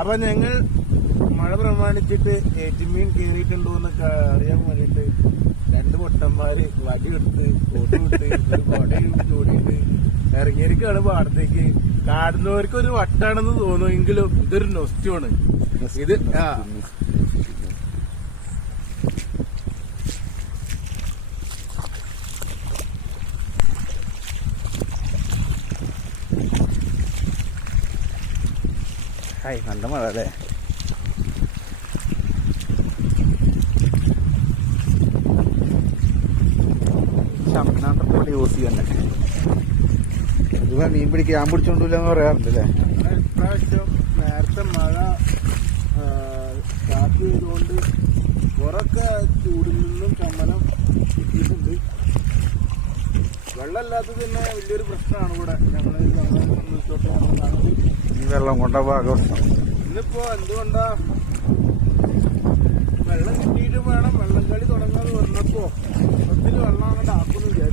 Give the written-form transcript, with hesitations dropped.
അപ്പൊ ഞങ്ങൾ മഴ പ്രമാണിച്ചിട്ട് ഏറ്റുമീൻ കയറിയിട്ടുണ്ടോ എന്നൊക്കെ അറിയാൻ വേണ്ടിട്ട് 2 പൊട്ടന്മാര് വടിയെടുത്ത് കോട്ടുവിട്ട് ഒരു കൊടയും ചൂടിയിട്ട് ഇറങ്ങിയിരിക്കാണ് പാടത്തേക്ക്. കാണുന്നവർക്ക് ഒരു വട്ടാണെന്ന് തോന്നുമെങ്കിലും ഇതൊരു നൊസ്റ്റുമാണ് ഇത്. ഹായ്, നല്ല മഴ അല്ലേ? ഷംനാണ്ടത്തോടെ യൂസ് ചെയ്യണ്ടേ? ഇതുപോലെ മീൻ പിടിക്കുക, ഞാൻ പിടിച്ചോണ്ടില്ലെന്ന് പറയാറുണ്ടല്ലേ? ഇപ്രാവശ്യം നേരത്തെ മഴ സ്റ്റാർട്ട് ചെയ്തുകൊണ്ട് കുറൊക്കെ ചൂടിൽ നിന്നും ശമനം കിട്ടിയിട്ടുണ്ട്. വെള്ളമില്ലാത്തത് തന്നെ വലിയൊരു പ്രശ്നമാണ് ഇവിടെ. ഞങ്ങള് ഈ വെള്ളം കൊണ്ട ഭാഗവശം ഇന്നിപ്പോ എന്തുകൊണ്ടാ വെള്ളം കിട്ടിയിട്ട് വേണം വെള്ളം കളി തുടങ്ങാന്ന് പറഞ്ഞപ്പോ ഒത്തിരി വെള്ളം അങ്ങോട്ട് ആക്കുന്നു വിചാരിച്ചു.